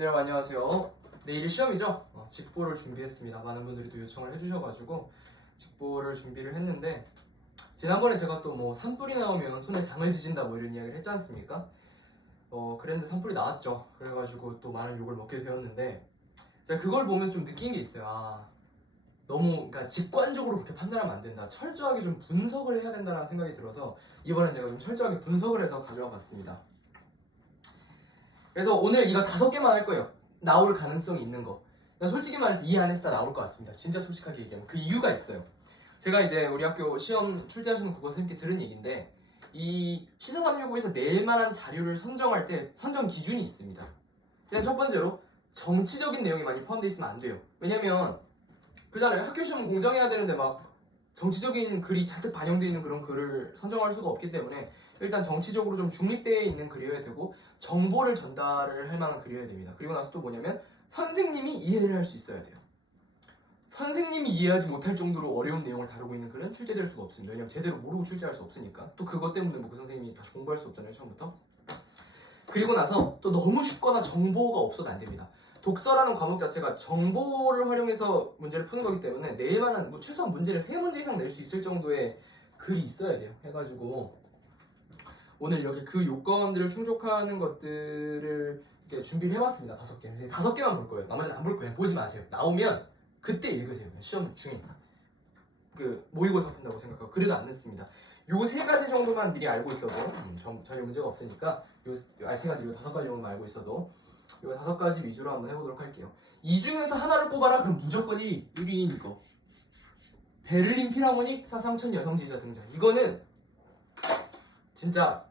네, 여러분 안녕하세요. 내일 시험이죠? 직보를 준비했습니다. 많은 분들이 또 요청을 해주셔가지고 직보를 준비를 했는데, 지난번에 제가 또 뭐 산불이 나오면 손에 장을 지진다 뭐 이런 이야기를 했지 않습니까? 그랬는데 산불이 나왔죠. 그래가지고 또 많은 욕을 먹게 되었는데, 제가 그걸 보면서 좀 느낀 게 있어요. 너무 그러니까 직관적으로 그렇게 판단하면 안 된다. 철저하게 좀 분석을 해야 된다는 생각이 들어서 이번엔 제가 좀 철저하게 분석을 해서 가져와 봤습니다. 그래서 오늘 이거 5개만 할 거예요. 나올 가능성이 있는 거. 솔직히 말해서 이 안에서 다 나올 것 같습니다. 진짜 솔직하게 얘기하면 그 이유가 있어요. 제가 이제 우리 학교 시험 출제하시는 국어 선생님께 들은 얘기인데, 이 시사 365에서 낼 만한 자료를 선정할 때 선정 기준이 있습니다. 일단 첫 번째로 정치적인 내용이 많이 포함되어 있으면 안 돼요. 왜냐면 그잖아요. 학교 시험 공정해야 되는데 막 정치적인 글이 잔뜩 반영되어 있는 그런 글을 선정할 수가 없기 때문에 일단 정치적으로 좀 중립되어 있는 글이어야 되고, 정보를 전달을 할 만한 글이어야 됩니다. 그리고 나서 또 뭐냐면 선생님이 이해를 할 수 있어야 돼요. 선생님이 이해하지 못할 정도로 어려운 내용을 다루고 있는 글은 출제될 수가 없습니다. 왜냐면 제대로 모르고 출제할 수 없으니까. 또 그것 때문에 뭐 그 선생님이 다시 공부할 수 없잖아요, 처음부터. 그리고 나서 또 너무 쉽거나 정보가 없어도 안 됩니다. 독서라는 과목 자체가 정보를 활용해서 문제를 푸는 거기 때문에 낼 만한 뭐 최소한 문제를 3문제 이상 낼 수 있을 정도의 글이 있어야 돼요. 해가지고 오늘 이렇게 그 요건들을 충족하는 것들을 이렇게 준비를 해봤습니다. 5개. 5개만 볼 거예요. 나머지는 안 볼 거예요. 보지 마세요. 나오면 그때 읽으세요. 시험 중에 그 모의고사 푼다고 생각하고. 그래도 안 늦습니다. 요 3가지 정도만 미리 알고 있어도 전혀 문제가 없으니까 요 3가지, 요 5가지 정도만 알고 있어도 요 5가지 위주로 한번 해보도록 할게요. 이 중에서 하나를 뽑아라. 그럼 무조건 1위인 이거. 베를린 필하모닉 사상천 여성지휘자 등장. 이거는 진짜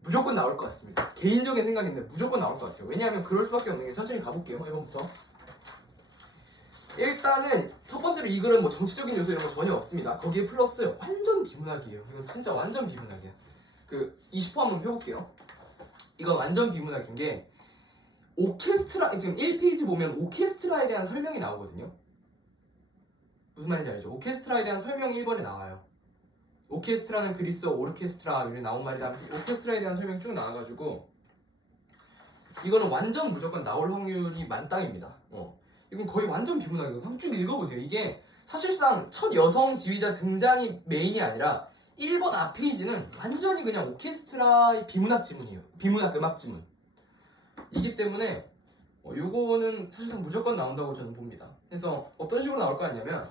무조건 나올 것 같습니다. 개인적인 생각인데 무조건 나올 것 같아요. 왜냐하면 그럴 수밖에 없는 게, 천천히 가볼게요. 1번부터. 일단은 첫 번째로 이 글은 뭐 정치적인 요소 이런 거 전혀 없습니다. 거기에 플러스 완전 비문학이에요. 이건 진짜 완전 비문학이야. 그 20호 한번 펴볼게요. 이건 완전 비문학인 게, 오케스트라, 지금 1페이지 보면 오케스트라에 대한 설명이 나오거든요. 무슨 말인지 알죠? 오케스트라에 대한 설명이 1번에 나와요. 오케스트라는 그리스어 오르케스트라 이렇게 나온 말이다 하면서 오케스트라에 대한 설명이 쭉 나와가지고 이거는 완전 무조건 나올 확률이 만땅입니다. 이건 거의 완전 비문학이거든요. 한번 쭉 읽어보세요. 이게 사실상 첫 여성 지휘자 등장이 메인이 아니라 1번 앞 페이지는 완전히 그냥 오케스트라의 비문학 지문이에요. 비문학 음악 지문 이기 때문에 요거는 사실상 무조건 나온다고 저는 봅니다. 그래서 어떤 식으로 나올 거 같냐면,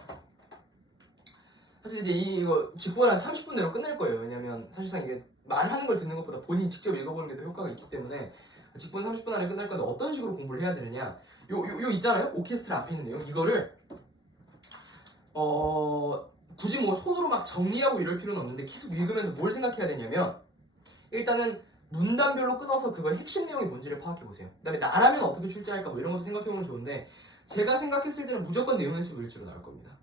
사실 이제 이거 직보는 한 30분 내로 끝낼 거예요. 왜냐면 사실상 이게 말하는 걸 듣는 것보다 본인이 직접 읽어보는 게 더 효과가 있기 때문에 직보는 30분 안에 끝날 건데, 어떤 식으로 공부를 해야 되느냐, 요 있잖아요. 오케스트라 앞에 있는 내용. 이거를 굳이 뭐 손으로 막 정리하고 이럴 필요는 없는데 계속 읽으면서 뭘 생각해야 되냐면, 일단은 문단별로 끊어서 그거의 핵심 내용이 뭔지를 파악해보세요. 그 다음에 나라면 어떻게 출제할까 뭐 이런 것도 생각해보면 좋은데, 제가 생각했을 때는 무조건 내용연습 일지로 나올 겁니다.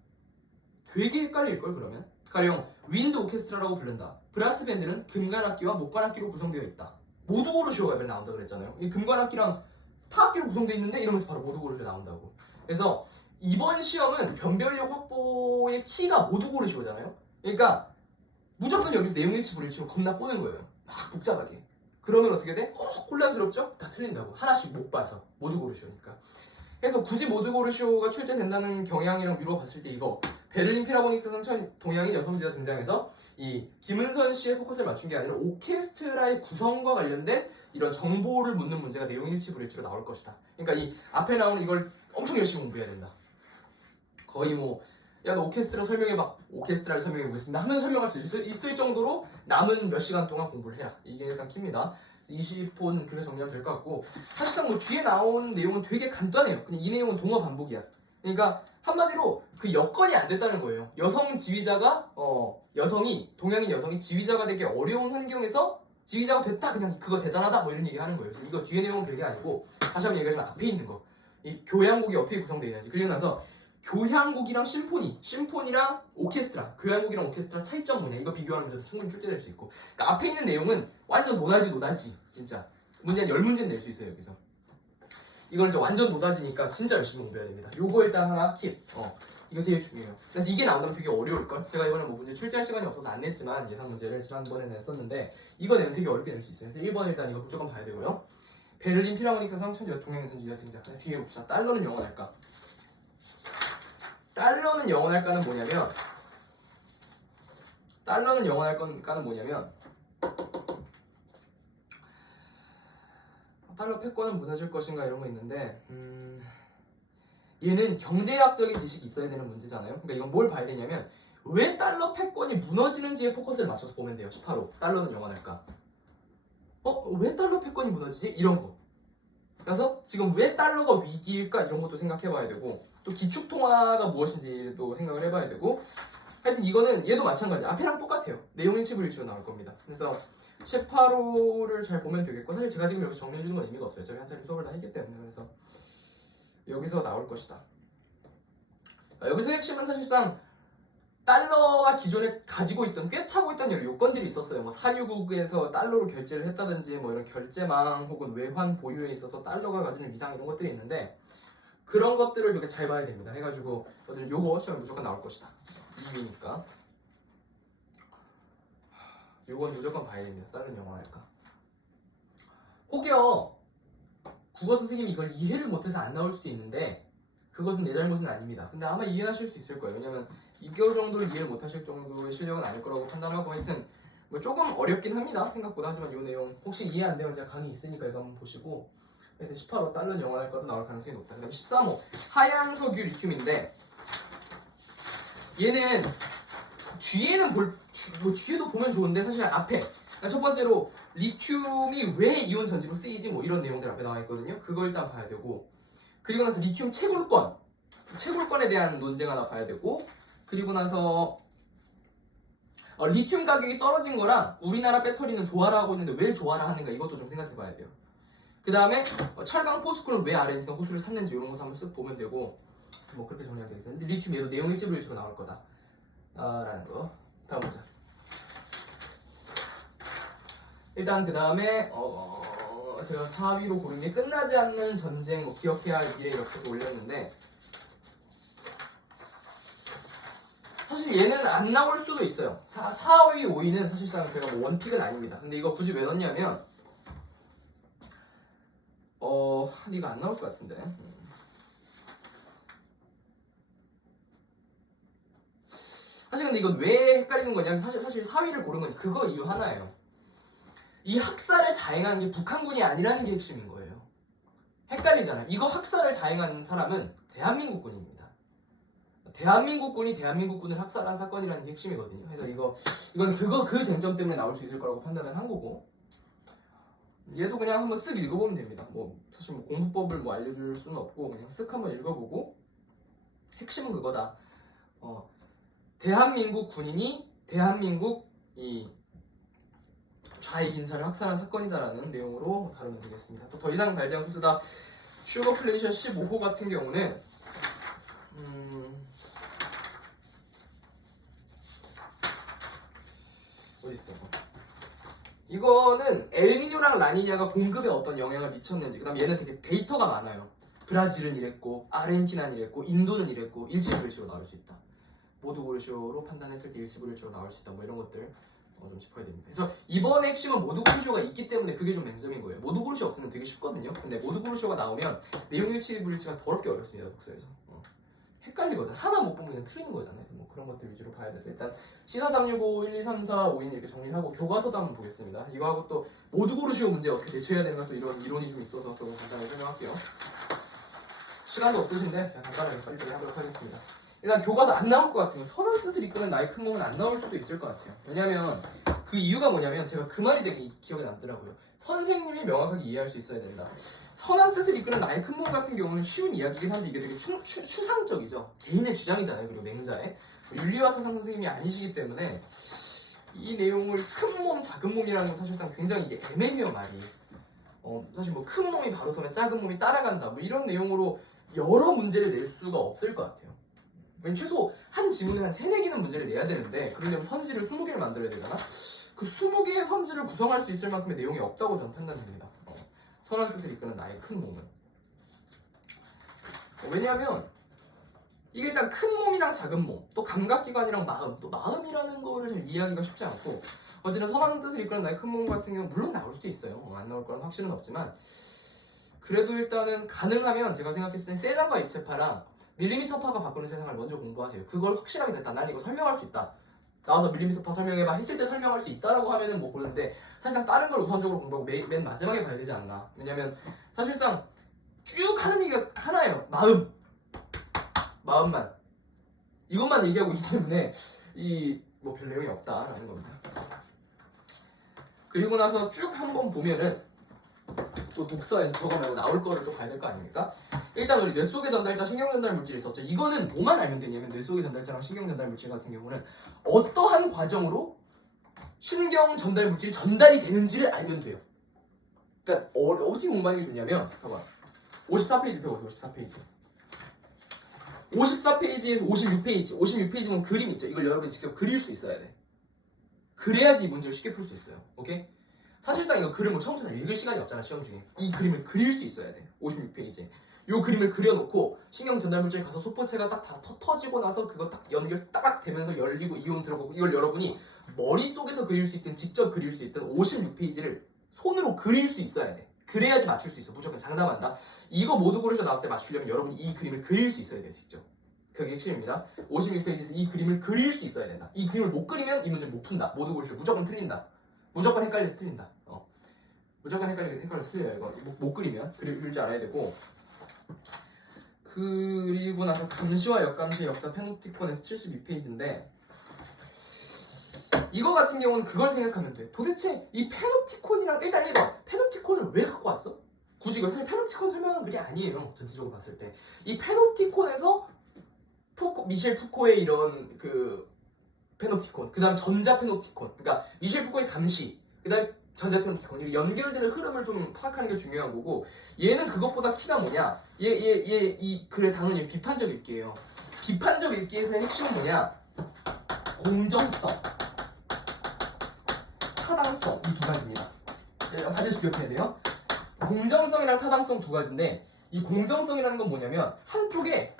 되게 헷갈릴걸 그러면? 가령 윈드 오케스트라라고 부른다. 브라스 밴드는 금관악기와 목관악기로 구성되어 있다. 모두 고르시오가 맨날 나온다 그랬잖아요. 이 금관악기랑 타악기로 구성되어 있는데 이러면서 바로 모두 고르시오 나온다고. 그래서 이번 시험은 변별력 확보의 키가 모두 고르시오잖아요. 그러니까 무조건 여기서 내용일치 불일치로 겁나 꼬는 거예요. 막 복잡하게. 그러면 어떻게 돼? 혼란스럽죠? 다 틀린다고. 하나씩 못 봐서. 모두 고르시오니까. 그래서 굳이 모두 고르시오가 출제된다는 경향이랑 미뤄봤을 때, 이거 베를린 필하모닉 사상천 동양인 여성지휘자 등장해서 이 김은선 씨의 포커스를 맞춘 게 아니라 오케스트라의 구성과 관련된 이런 정보를 묻는 문제가 내용일치 불일치로 나올 것이다. 그러니까 이 앞에 나오는 이걸 엄청 열심히 공부해야 된다. 거의 뭐, 야, 너 오케스트라 설명해봐. 오케스트라를 설명해보겠습니다 하면 설명할 수 있을 정도로 남은 몇 시간 동안 공부를 해라. 이게 일단 킵니다. 20분 그렇게 정리하면 될 것 같고, 사실상 뭐 뒤에 나오는 내용은 되게 간단해요. 그냥 이 내용은 동어 반복이야. 그러니까 한마디로 그 여건이 안 됐다는 거예요. 여성 지휘자가 동양인 여성이 지휘자가 되기 어려운 환경에서 지휘자가 됐다, 그냥 그거 대단하다 뭐 이런 얘기 하는 거예요. 그래서 이거 뒤에 내용은 별게 아니고, 다시 한번 얘기하지만 앞에 있는 거, 이 교향곡이 어떻게 구성되어 있는지, 그리고 나서 교향곡이랑 심포니랑 오케스트라, 교향곡이랑 오케스트라 차이점 뭐냐, 이거 비교하는 문제도 충분히 출제될 수 있고. 그러니까 앞에 있는 내용은 완전 노다지 진짜. 문제 한 10문제는 낼 수 있어요 여기서. 이건 이제 완전 노다지니까 진짜 열심히 공부해야 됩니다. 요거 일단 하나 킵. 이거 제일 중요해요. 그래서 이게 나온다면 되게 어려울걸? 제가 이번에 뭐 문제 출제할 시간이 없어서 안 냈지만 예상 문제를 지난번에 냈었는데, 이거 내면 되게 어렵게 낼 수 있어요. 그래서 1번 일단 이거 무조건 봐야 되고요. 베를린 필하모닉사 상천지와 동행선 지자 증자. 뒤에 봅시다. 달러는 영원할까? 달러는 영원할까는 뭐냐면 달러 패권은 무너질 것인가 이런 거 있는데 얘는 경제학적인 지식이 있어야 되는 문제잖아요. 그러니까 이건 뭘 봐야 되냐면 왜 달러 패권이 무너지는지에 포커스를 맞춰서 보면 돼요. 18호. 달러는 영원할까? 왜 달러 패권이 무너지지? 이런 거. 그래서 지금 왜 달러가 위기일까? 이런 것도 생각해 봐야 되고 또 기축통화가 무엇인지도 생각을 해봐야 되고 하여튼 이거는 얘도 마찬가지. 앞에랑 똑같아요. 내용 일치불일치로 나올 겁니다. 그래서 18호를 잘 보면 되겠고 사실 제가 지금 여기서 정리해주는 건 의미가 없어요. 저희 한 차례 수업을 다 했기 때문에. 그래서 여기서 나올 것이다. 여기서 핵심은 사실상 달러가 기존에 가지고 있던 꿰차고 있던 여러 요건들이 있었어요. 뭐 산유국에서 달러로 결제를 했다든지 뭐 이런 결제망 혹은 외환 보유에 있어서 달러가 가지는 위상 이런 것들이 있는데 그런 것들을 이렇게 잘 봐야 됩니다. 해가지고 어쨌든 요거 시험에 무조건 나올 것이다. 2위니까 요건 무조건 봐야 됩니다. 다른 영어랄까. 혹여 국어 선생님이 이걸 이해를 못해서 안 나올 수도 있는데 그것은 내 잘못은 아닙니다. 근데 아마 이해하실 수 있을 거예요. 왜냐면 2개월 정도를 이해를 못하실 정도의 실력은 아닐 거라고 판단하고 하여튼 뭐 조금 어렵긴 합니다. 생각보다. 하지만 이 내용 혹시 이해 안 되면 제가 강의 있으니까 이거 한번 보시고 하여튼 18호 달러 영원할 거도 나올 가능성이 높다. 그 다음에 13호 하얀 석유 리튬인데 얘는 뒤에는 뒤에도 보면 좋은데 사실 앞에 첫 번째로 리튬이 왜 이온 전지로 쓰이지 뭐 이런 내용들 앞에 나와 있거든요. 그거 일단 봐야 되고 그리고 나서 리튬 채굴권에 대한 논쟁 하나 봐야 되고 그리고 나서 리튬 가격이 떨어진 거랑 우리나라 배터리는 조화를 하고 있는데 왜 조화를 하는가 이것도 좀 생각해 봐야 돼요. 그 다음에 철강 포스코는 왜 아르헨티나 호수를 샀는지 이런 것도 한번 쓱 보면 되고 뭐 그렇게 정리하면 되겠어요. 근데 리튬 얘도 내용 일치불일치로 나올 거다 라는 거. 다음 보자. 일단 그 다음에 제가 4위로 고른 게 끝나지 않는 전쟁, 뭐 기억해야 할 미래 이렇게 올렸는데 사실 얘는 안 나올 수도 있어요. 4위, 5위는 사실상 제가 뭐 원픽은 아닙니다. 근데 이거 굳이 왜 넣냐면 이거 안 나올 것 같은데. 사실 근데 이건 왜 헷갈리는 거냐면 사실 4위를 고른 건 그거 이유 하나예요. 이 학살을 자행한 게 북한군이 아니라는 게 핵심인 거예요. 헷갈리잖아요. 이거 학살을 자행한 사람은 대한민국군입니다. 대한민국군이 대한민국군을 학살한 사건이라는 게 핵심이거든요. 그래서 이건 그 쟁점 때문에 나올 수 있을 거라고 판단을 한 거고 얘도 그냥 한번 쓱 읽어보면 됩니다. 뭐 사실 뭐 공부법을 뭐 알려줄 수는 없고 그냥 쓱 한번 읽어보고 핵심은 그거다. 대한민국 군인이 대한민국 이 좌익 인사를 학살한 사건이다라는 내용으로 다루면 되겠습니다. 또 더 이상 달지 않고 쓰다 슈거플레이션 15호 같은 경우는 어딨어? 이거는 엘니뇨랑 라니냐가 공급에 어떤 영향을 미쳤는지 그 다음 얘는 되게 데이터가 많아요. 브라질은 이랬고 아르헨티나는 이랬고 인도는 이랬고 일치불일치로 나올 수 있다. 모두 고르쇼로 판단했을 때 일치불일치로 나올 수 있다. 뭐 이런 것들 좀 짚어야 됩니다. 그래서 이번의 핵심은 모두 고르쇼가 있기 때문에 그게 좀 맹점인 거예요. 모두 고르쇼 없으면 되게 쉽거든요. 근데 모두 고르쇼가 나오면 내용 일치불일치가 더럽게 어렵습니다. 독서에서. 헷갈리거든. 하나 못 보면 그냥 틀리는 거잖아요. 뭐 그런 것들 위주로 봐야 돼서 일단 시사 365, 1, 2, 3, 4, 5인 이렇게 정리를 하고 교과서도 한번 보겠습니다. 이거 하고 또 모두 고르쇼 문제 어떻게 대처해야 되는가 또 이런 이론이 좀 있어서 또 간단하게 설명할게요. 시간도 없으신데 제가 간단하게 빨리빨리 하도록 하겠습니다. 일단 교과서 안 나올 것 같으면 선한 뜻을 이끄는 나의 큰 몸은 안 나올 수도 있을 것 같아요. 왜냐면 그 이유가 뭐냐면 제가 그 말이 되게 기억에 남더라고요. 선생님이 명확하게 이해할 수 있어야 된다. 선한 뜻을 이끄는 나의 큰 몸 같은 경우는 쉬운 이야기긴 한데 이게 되게 추상적이죠. 개인의 주장이잖아요. 그리고 맹자의 윤리와사상 선생님이 아니시기 때문에 이 내용을 큰 몸, 작은 몸이라는 건 사실상 굉장히 이게 애매해요 말이. 사실 뭐 큰 몸이 바로 서면 작은 몸이 따라간다 뭐 이런 내용으로 여러 문제를 낼 수가 없을 것 같아요. 왜냐면 최소 한 지문에 한 3-4개는 문제를 내야 되는데 그러려면 선지를 20개를 만들어야 되잖아. 그 20개의 선지를 구성할 수 있을 만큼의 내용이 없다고 저는 판단됩니다. 선한 뜻을 이끄는 나의 큰 몸은. 왜냐하면 이게 일단 큰 몸이랑 작은 몸, 또 감각기관이랑 마음, 또 마음이라는 거를 좀 이해하기가 쉽지 않고 어쨌든 선한 뜻을 이끄는 나의 큰 몸 같은 경우는 물론 나올 수도 있어요. 안 나올 거란 확실은 없지만 그래도 일단은 가능하면 제가 생각했을 때 세상과 입체파랑 밀리미터파가 바꾸는 세상을 먼저 공부하세요. 그걸 확실하게 됐다. 난 이거 설명할 수 있다. 나와서 밀리미터파 설명해봐 했을 때 설명할 수 있다라고 하면은 뭐 보는데 사실상 다른 걸 우선적으로 공부하고 맨 마지막에 봐야 되지 않나. 왜냐면 사실상 쭉 하는 얘기가 하나예요. 마음만 이것만 얘기하고 있기 때문에 이 뭐 별 내용이 없다라는 겁니다. 그리고 나서 쭉 한번 보면은 또 독서에서 저거 말고 나올 거를 또 봐야 될 거 아닙니까? 일단 우리 뇌 속의 전달자 신경 전달 물질이 있었죠. 이거는 뭐만 알면 되냐면 뇌 속의 전달자랑 신경 전달 물질 같은 경우는 어떠한 과정으로 신경 전달 물질이 전달이 되는지를 알면 돼요. 그러니까 어떻게 공부하는 게 좋냐면 봐봐. 54페이지 펴보세요. 54페이지. 54페이지에서 56페이지. 56페이지면 그림 있죠. 이걸 여러분이 직접 그릴 수 있어야 돼. 그래야지 이 문제를 쉽게 풀 수 있어요. 오케이? 사실상 이거 그림을 처음부터 다 읽을 시간이 없잖아 시험 중에. 이 그림을 그릴 수 있어야 돼. 56페이지에. 요 그림을 그려놓고 신경 전달 물질에 가서 소포체가 딱 다 터지고 나서 그거 딱 연결 딱 되면서 열리고 이온 들어가고 이걸 여러분이 머릿속에서 그릴 수 있든 직접 그릴 수 있든 56페이지를 손으로 그릴 수 있어야 돼. 그래야지 맞출 수 있어. 무조건 장담한다. 이거 모두 고르셔 나왔을 때 맞추려면 여러분이 이 그림을 그릴 수 있어야 돼 직접. 그게 핵심입니다. 56페이지에서 이 그림을 그릴 수 있어야 된다. 이 그림을 못 그리면 이 문제 못 푼다. 모두 고르셔 무조건 틀린다. 무조건 헷갈려서 틀린다. 무조건 헷갈려서 틀려요. 이거 못 그리면 그릴 줄 알아야 되고. 그리고 나서 감시와 역감시의 역사 페노티콘에서 72페이지인데 이거 같은 경우는 그걸 생각하면 돼. 도대체 이 페노티콘이랑 일단 1번 페노티콘을 왜 갖고 왔어? 굳이 이거 사실 페노티콘 설명하는 글이 아니에요. 전체적으로 봤을 때 이 페노티콘에서 미셸 푸코의 이런 그 페노티콘, 그 다음 전자 페노티콘, 그러니까 미셸 푸코의 감시, 그 다음 전자 페노티콘, 이 연결되는 흐름을 좀 파악하는 게 중요한 거고, 얘는 그것보다 키가 뭐냐? 이 글의 단원이 비판적 읽기예요. 비판적 읽기에서의 핵심은 뭐냐? 공정성, 타당성 이 두 가지입니다. 반드시 기억해야 돼요. 공정성이랑 타당성 두 가지인데 이 공정성이라는 건 뭐냐면 한쪽에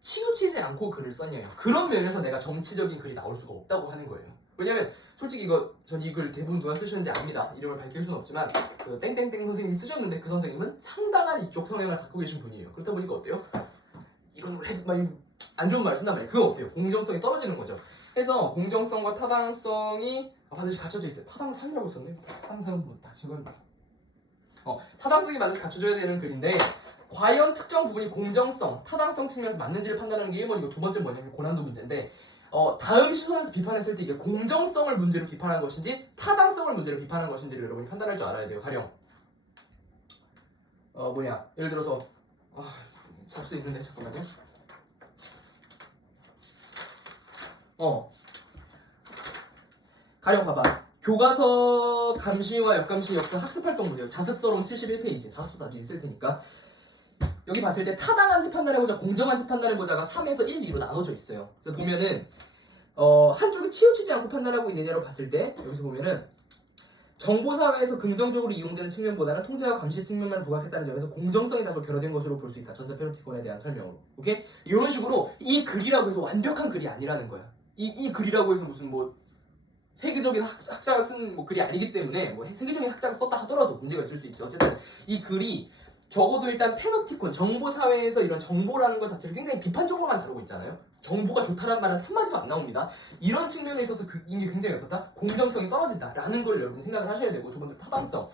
치우치지 않고 글을 썼냐요. 그런 면에서 내가 정치적인 글이 나올 수가 없다고 하는 거예요. 왜냐면 솔직히 전 이 글 대부분 누가 쓰셨는지 압니다. 이름을 밝힐 수는 없지만 그 땡땡땡 선생님이 쓰셨는데 그 선생님은 상당한 이쪽 성향을 갖고 계신 분이에요. 그렇다 보니까 어때요? 이런 걸 해도 막 안 좋은 말 쓴단 말이에요. 그거 어때요? 공정성이 떨어지는 거죠. 그래서 공정성과 타당성이 반드시 갖춰져 있어요. 타당성이라고 썼네. 타당성은 뭐 다친 겁니다. 타당성이 반드시 갖춰져야 되는 글인데 과연 특정 부분이 공정성, 타당성 측면에서 맞는지를 판단하는 게 1번이고 두 번째 뭐냐면 고난도 문제인데 다음 시선에서 비판했을 때 이게 공정성을 문제로 비판한 것인지 타당성을 문제로 비판한 것인지를 여러분이 판단할 줄 알아야 돼요. 가령 예를 들어서 잡수 있는데 잠깐만요. 가령 봐봐. 교과서 감시와 역감시 역사 학습활동 문제요. 자습서론 71페이지. 자습서 다 미리 쓸 테니까. 여기 봤을 때 타당한지 판단해보자, 공정한지 판단해보자가 3에서 1, 2로 나눠져 있어요. 그래서 보면은 한쪽이 치우치지 않고 판단하고 있느냐로 봤을 때 여기서 보면은 정보사회에서 긍정적으로 이용되는 측면보다는 통제와 감시 측면만 부각했다는 점에서 공정성이 다소 결여된 것으로 볼 수 있다. 전자 페노티콘에 대한 설명으로. 오케이? 이런 식으로 이 글이라고 해서 완벽한 글이 아니라는 거야. 이 글이라고 해서 무슨 뭐 세계적인 학자가 쓴 글이 아니기 때문에 뭐 세계적인 학자가 썼다 하더라도 문제가 있을 수 있지. 어쨌든 이 글이 적어도 일단 페노티콘, 정보사회에서 이런 정보라는 것 자체를 굉장히 비판적으로만 다루고 있잖아요. 정보가 좋다는 말은 한마디도 안 나옵니다. 이런 측면에 있어서 이게 굉장히 어떻다? 공정성이 떨어진다라는 걸 여러분 생각을 하셔야 되고, 두 번째 타당성.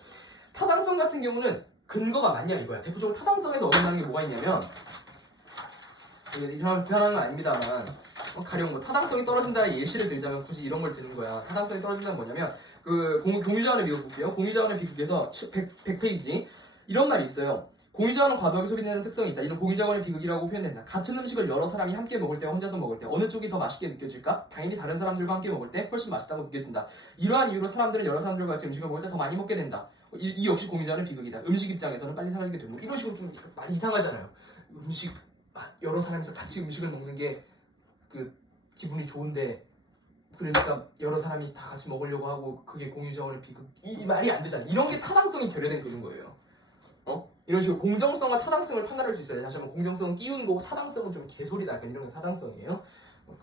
타당성 같은 경우는 근거가 맞냐 이거야. 대표적으로 타당성에서 어긋나는 게 뭐가 있냐면 이 사람 표현하는 건 아닙니다만 가령 뭐 타당성이 떨어진다는 예시를 들자면 굳이 이런 걸 드는 거야. 타당성이 떨어진다는 뭐냐면 그 공유자원의 비극 볼게요. 공유자원의 비극에서 100페이지 이런 말이 있어요. 공유자원은 과도하게 소비되는 특성이 있다. 이런 공유자원의 비극이라고 표현된다. 같은 음식을 여러 사람이 함께 먹을 때와 혼자서 먹을 때 어느 쪽이 더 맛있게 느껴질까? 당연히 다른 사람들과 함께 먹을 때 훨씬 맛있다고 느껴진다. 이러한 이유로 사람들은 여러 사람들과 같이 음식을 먹을 때 더 많이 먹게 된다. 이 역시 공유자원의 비극이다. 음식 입장에서는 빨리 사라지게 되고 이런 식으로 좀 많이 이상하잖아요. 음식 여러 사람이서 같이 음식을 먹는 게 그 기분이 좋은데 그러니까 여러 사람이 다 같이 먹으려고 하고 그게 공유자원의 비극 이 말이 안 되잖아요. 이런 게 타당성이 결여된 그런 거예요. 이런 식으로 공정성과 타당성을 판단할 수 있어야 돼. 다시 한번 공정성은 끼운 거고 타당성은 좀 개소리다. 약간 이런 게 타당성이에요.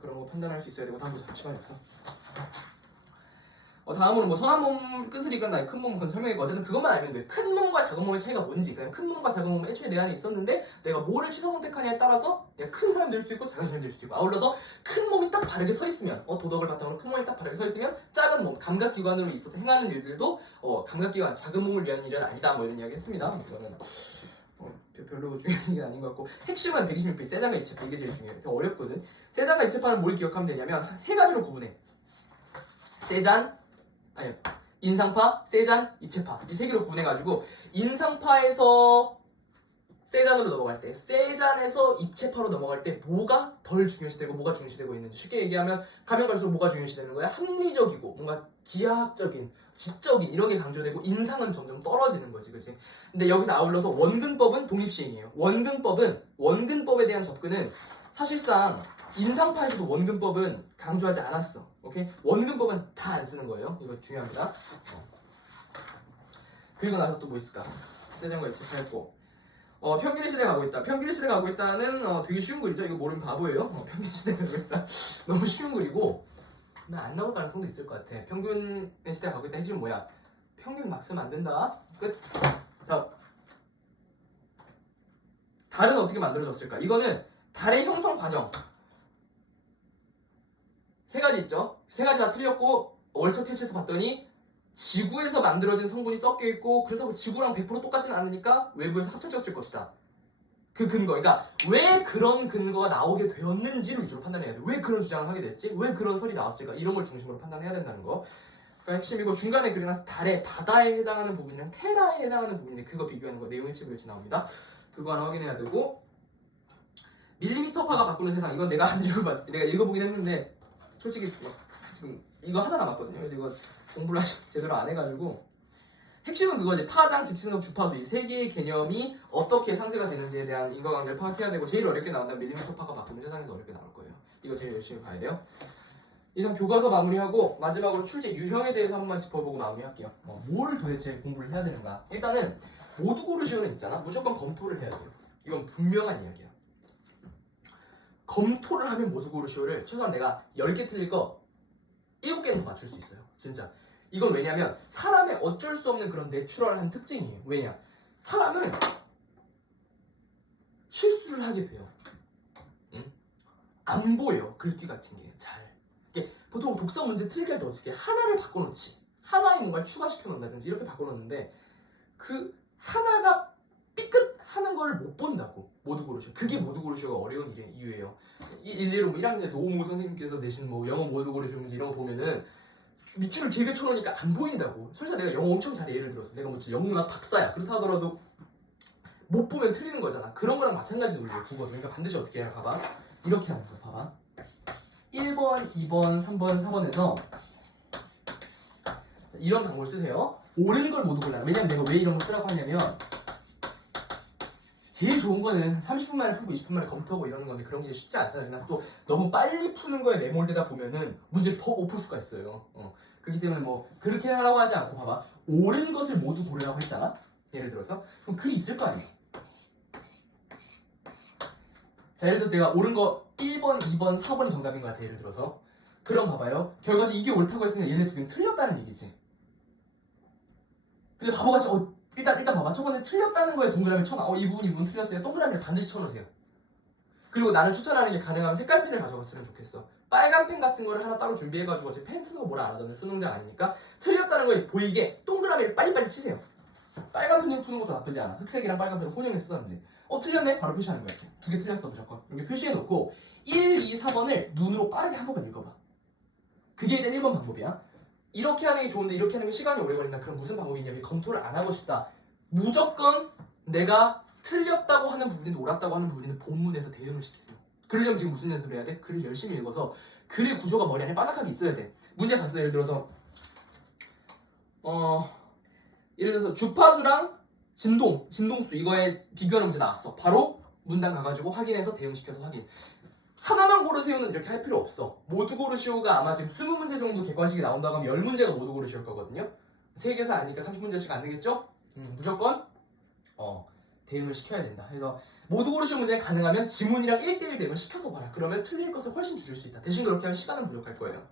그런 거 판단할 수 있어야 되고 다음 보자. 시간이 없어. 다음으로 뭐 선한 몸 끈슬이거나 큰 몸 그건 설명이고 어쨌든 그것만 알면 돼. 큰 몸과 작은 몸의 차이가 뭔지. 그냥 큰 몸과 작은 몸은 애초에 내 안에 있었는데 내가 뭐를 취사 선택하냐에 따라서 내가 큰 사람이 될 수도 있고 작은 사람이 될 수도 있고 아울러서 큰 몸이 딱 바르게 서 있으면 도덕을 바탕으로 큰 몸이 딱 바르게 서 있으면 작은 몸 감각기관으로 있어서 행하는 일들도 감각기관 작은 몸을 위한 일은 아니다 뭐 이런 이야기 했습니다. 이거는 별로 중요한 게 아닌 것 같고 핵심은 126페이지 세잔과 이체파 이게 제일 중요해요. 되게 어렵거든. 세잔과 이체파는 뭘 기억하면 되냐면 세 가지로 구분해. 인상파, 세잔, 이체파 이 세 개로 구분해가지고 인상파에서 세잔으로 넘어갈 때 세잔에서 이체파로 넘어갈 때 뭐가 덜 중요시되고 뭐가 중요시되고 있는지 쉽게 얘기하면 가면 갈수록 뭐가 중요시되는 거야? 합리적이고 뭔가 기하학적인 지적인 이런 게 강조되고 인상은 점점 떨어지는 거지 그치? 근데 여기서 아울러서 원근법은 독립시행이에요. 원근법에 대한 접근은 사실상 인상파에서도 원근법은 강조하지 않았어. 오케이? 원근법은 다 안 쓰는 거예요. 이거 중요합니다. 그리고 나서 또 뭐 있을까? 세잔과 이체파 했고 평균의 시대 가고 있다. 평균의 시대 가고 있다는 되게 쉬운 글이죠. 이거 모르면 바보예요. 평균의 시대 가고 있다. 너무 쉬운 글이고 안 나올 가능성도 있을 것 같아. 평균의 시대 가고 있다 해주면 뭐야? 평균 막 쓰면 안 된다. 끝. 다음. 달은 어떻게 만들어졌을까? 이거는 달의 형성 과정. 세 가지 있죠. 세 가지 다 틀렸고 얼석 채취해서 봤더니 지구에서 만들어진 성분이 섞여 있고 그렇다고 지구랑 100% 똑같진 않으니까 외부에서 합쳐졌을 것이다. 그 근거, 그러니까 왜 그런 근거가 나오게 되었는지를 위주로 판단해야 돼. 왜 그런 주장을 하게 됐지? 왜 그런 설이 나왔을까? 이런 걸 중심으로 판단해야 된다는 거. 그러니까 핵심이고 중간에 그려놨을 달의 바다에 해당하는 부분이랑 테라에 해당하는 부분인데 그거 비교하는 거 내용 일치불일치 나옵니다. 그거 하나 확인해야 되고 밀리미터파가 바꾸는 세상 이건 내가 안 읽어봤을 때 내가 읽어보긴 했는데 솔직히 지금 이거 하나 남았거든요. 그래서 이거 공부를 아직 제대로 안 해가지고 핵심은 그거지. 파장, 직신성, 주파수 이 세 개의 개념이 어떻게 상쇄가 되는지에 대한 인과관계를 파악해야 되고 제일 어렵게 나온다면 밀리미터파가 바꾸는 세상에서 어렵게 나올 거예요. 이거 제일 열심히 봐야 돼요. 이상 교과서 마무리하고 마지막으로 출제 유형에 대해서 한 번만 짚어보고 마무리할게요. 뭘 도대체 공부를 해야 되는가. 일단은 모두 고르시오는 있잖아. 무조건 검토를 해야 돼요. 이건 분명한 이야기야. 검토를 하면 모두 고르시오를 최소한 내가 10개 틀릴 거 7개는 더 맞출 수 있어요. 진짜. 이건 왜냐면 사람의 어쩔 수 없는 그런 내추럴한 특징이에요. 왜냐? 사람은 실수를 하게 돼요. 응? 안 보여. 글귀 같은 게 잘. 이게 보통 독서 문제 틀릴 때 어떻게 하나를 바꿔놓지. 하나의 뭔가를 추가시켜 놓는다든지 이렇게 바꿔놓는데 그 하나가 삐끗 하는 걸 못 본다고. 모두 고르시오. 그게 모두 고르시오가 어려운 이유예요. 일례로 1학년 때 오모 선생님께서 내신 뭐 영어 모두 고르시오 문제 이런 거 보면은 밑줄을 길게 쳐놓으니까 안 보인다고. 설사 내가 영어 엄청 잘해. 예를 들어서 내가 뭐 영문학 박사야. 그렇다 하더라도 못 보면 틀리는 거잖아. 그런 거랑 마찬가지 논리예요. 국어도. 그러니까 반드시 어떻게 해야 봐봐. 이렇게 하는 거 봐봐. 1번, 2번, 3번, 4번에서 이런 방법을 쓰세요. 옳은 걸 모두 골라. 왜냐면 내가 왜 이런 걸 쓰라고 하냐면 제일 좋은 거는 30분 만에 풀고 20분 만에 검토하고 이러는 건데 그런 게 쉽지 않잖아요. 그래서 또 너무 빨리 푸는 거에 매몰되다 보면은 문제를 더 못 풀 수가 있어요. 그렇기 때문에 뭐 그렇게 하라고 하지 않고 봐봐. 옳은 것을 모두 고르라고 했잖아. 예를 들어서 그럼 글이 있을 거 아니야. 자, 예를 들어서 내가 옳은 거 1번, 2번, 4번이 정답인 것 같아. 예를 들어서 그럼 봐봐요. 결과적으로 이게 옳다고 했으면 얘네 두 개는 틀렸다는 얘기지. 근데 바보같이 일단 봐봐. 첫 번째 틀렸다는 거에 동그라미 쳐놔. 이 부분 틀렸어요. 동그라미를 반드시 쳐놓으세요. 그리고 나는 추천하는 게 가능하면 색깔펜을 가져갔으면 좋겠어. 빨간 펜 같은 거를 하나 따로 준비해가지고 어차피 펜 쓰는 거 뭐라 안 하잖아요. 수능장 아니니까 틀렸다는 거에 보이게 동그라미를 빨리빨리 치세요. 빨간 펜으로 푸는 것도 나쁘지 않아. 흑색이랑 빨간 펜을 혼용해 쓰던지. 틀렸네? 바로 표시하는 거야. 두 개 틀렸어 무조건. 이렇게 표시해놓고 1, 2, 4번을 눈으로 빠르게 한 번만 읽어봐. 그게 일단 1번 방법이야. 이렇게 하는 게 좋은데 이렇게 하는 게 시간이 오래 걸린다. 그럼 무슨 방법이 있냐면 검토를 안 하고 싶다. 무조건 내가 틀렸다고 하는 부분인데 옳았다고 하는 부분인데 본문에서 대응을 시키세요. 그러려면 지금 무슨 연습을 해야 돼? 글을 열심히 읽어서 글의 구조가 머리 안에 빠삭하게 있어야 돼. 문제 봤어. 예를 들어서 주파수랑 진동수 이거에 비교하는 문제 나왔어. 바로 문단 가가지고 확인해서 대응시켜서 확인. 하나만 고르세요는 이렇게 할 필요 없어. 모두 고르시오가 아마 지금 20문제 정도 객관식이 나온다고 하면 10문제가 모두 고르시오일 거거든요. 3개서 아니니까 30문제씩 안 되겠죠? 무조건 대응을 시켜야 된다. 그래서 모두 고르시오 문제는 가능하면 지문이랑 1대1 대응을 시켜서 봐라. 그러면 틀릴 것을 훨씬 줄일 수 있다. 대신 그렇게 하면 시간은 부족할 거예요.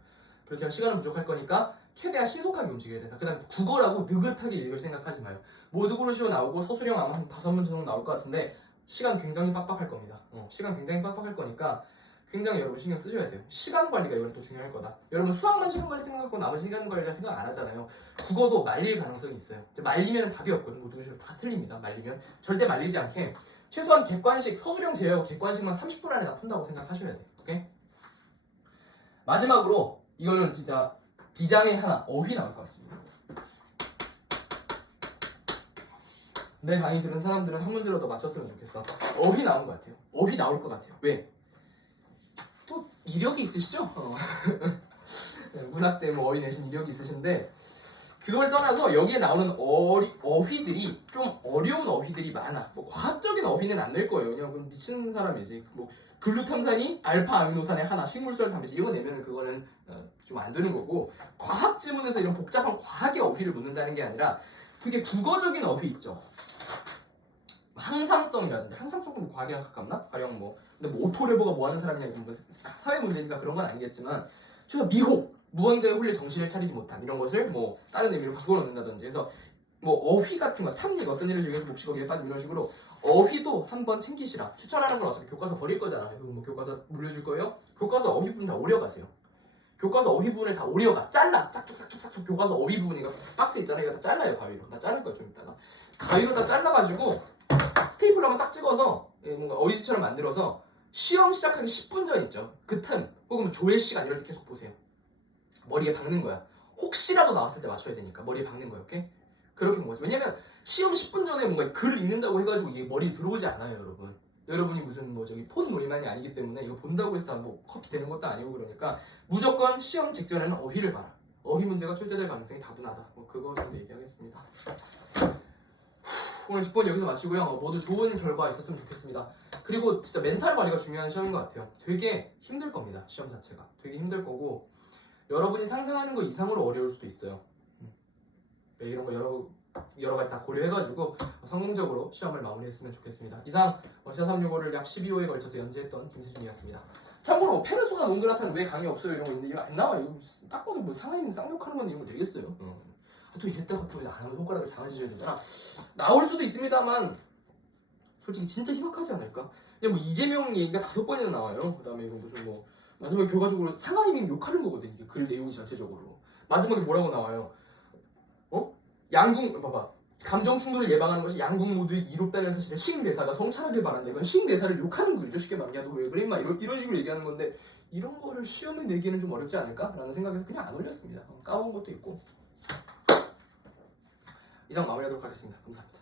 그렇게 하면 시간은 부족할 거니까 최대한 신속하게 움직여야 된다. 그 다음 국어라고 느긋하게 읽을 생각하지 마요. 모두고로 시어 나오고 서술형 아마 한 5문제 정도 나올 것 같은데 시간 굉장히 빡빡할 겁니다. 시간 굉장히 빡빡할 거니까 굉장히 여러분 신경 쓰셔야 돼요. 시간 관리가 이번에 또 중요할 거다. 여러분 수학만 시간 관리 생각하고 나머지 시간 관리 잘 생각 안 하잖아요. 국어도 말릴 가능성이 있어요. 말리면 답이 없거든. 모두고시로 다 틀립니다. 말리면 절대 말리지 않게 최소한 객관식 서술형 제외하고 객관식만 30분 안에 다 푼다고 생각하셔야 돼요. 오케이? 마지막으로 이거는 진짜 비장의 하나 어휘 나올 것 같습니다. 내 강의 들은 사람들은 한 문제라도 맞췄으면 좋겠어. 어휘 나온 것 같아요. 어휘 나올 것 같아요. 왜? 또 이력이 있으시죠? 문학 때문에 어휘 내신 이력이 있으신데 그걸 떠나서 여기에 나오는 어휘들이 좀 어려운 어휘들이 많아. 뭐 과학적인 어휘는 안 낼 거예요. 그냥 미치는 사람이지. 뭐 글루탐산이 알파 아미노산의 하나, 식물성 단백질 이런 거 내면은 그거는 좀 안 되는 거고 과학 지문에서 이런 복잡한 과학의 어휘를 묻는다는 게 아니라 그게 국어적인 어휘 있죠. 항상성이라든지 항상성 좀 과학이랑 가깝나? 가령 뭐 근데 뭐 오토레버가 뭐 하는 사람이냐 뭐 사회 문제니까 그런 건 아니겠지만 최소 미혹 무언가에 홀려 정신을 차리지 못한 이런 것을 뭐 다른 의미로 바꿔놓는다든지 해서 뭐 어휘 같은 거 탐닉 어떤 일을 즐겨서 몹시 거기에 빠진 이런 식으로 어휘도 한번 챙기시라. 추천하는 건 어차피 교과서 버릴 거잖아요. 뭐 교과서 물려줄 거예요? 교과서 어휘 부분 다 오려가세요. 교과서 어휘 부분을 다 오려가 잘라 싹둑싹둑싹둑 교과서 어휘 부분 이거 박스 있잖아요. 이거 다 잘라요 가위로. 나 자를 거야 좀 이따가 가위로 다 잘라가지고 스테이플러만 딱 찍어서 뭔가 어휘집처럼 만들어서 시험 시작하기 10분 전 있죠. 그 틈 혹은 조회 시간 이럴 때 계속 보세요. 머리에 박는 거야. 혹시라도 나왔을 때 맞춰야 되니까 머리에 박는 거야. 오케이? 그렇게 먹었어요. 왜냐면 시험 10분 전에 뭔가 글을 읽는다고 해가지고 이게 머리에 들어오지 않아요, 여러분. 여러분이 무슨 뭐 저기 폰 노예만이 아니기 때문에 이거 본다고 해서 다 뭐 커피 되는 것도 아니고 그러니까 무조건 시험 직전에는 어휘를 봐라. 어휘 문제가 출제될 가능성이 다분하다. 뭐 그거 좀 얘기하겠습니다. 오늘 10번 여기서 마치고요. 모두 좋은 결과 있었으면 좋겠습니다. 그리고 진짜 멘탈 관리가 중요한 시험인 것 같아요. 되게 힘들 겁니다. 시험 자체가. 되게 힘들 거고 여러분이 상상하는 것 이상으로 어려울 수도 있어요. 네, 이런 거 여러 가지 다 고려해가지고 성공적으로 시험을 마무리했으면 좋겠습니다. 이상 시사 365를 약 12호에 걸쳐서 연재했던 김세중이었습니다. 참고로 페르소나 논그라타는 왜 강의 없어요 이런 거 있는데 이거 안 나와요. 이거 딱 봐도 뭐 상하이는 쌍욕하는 건 이런 거 되겠어요. 또 이랬다가 또 안 하면 손가락을 장아지셔야 되잖아. 나올 수도 있습니다만 솔직히 진짜 희박하지 않을까? 그냥 뭐 이재명 얘기가 5번이나 나와요. 그 다음에 이거 무슨 뭐 마지막에 결과적으로 상하이는 욕하는 거거든. 이게 글 내용이 전체적으로 마지막에 뭐라고 나와요? 양궁 봐봐. 감정 충돌을 예방하는 것이 양궁 모두에 이롭다는 사실은 식대사가 성찰하길 바란다. 이건 식대사를 욕하는 글이죠. 쉽게 말하면 야 너 왜 그래 임마 이런 식으로 얘기하는 건데 이런 거를 시험에 내기는 좀 어렵지 않을까라는 생각에서 그냥 안 올렸습니다. 까먹은 것도 있고. 이상 마무리하도록 하겠습니다. 감사합니다.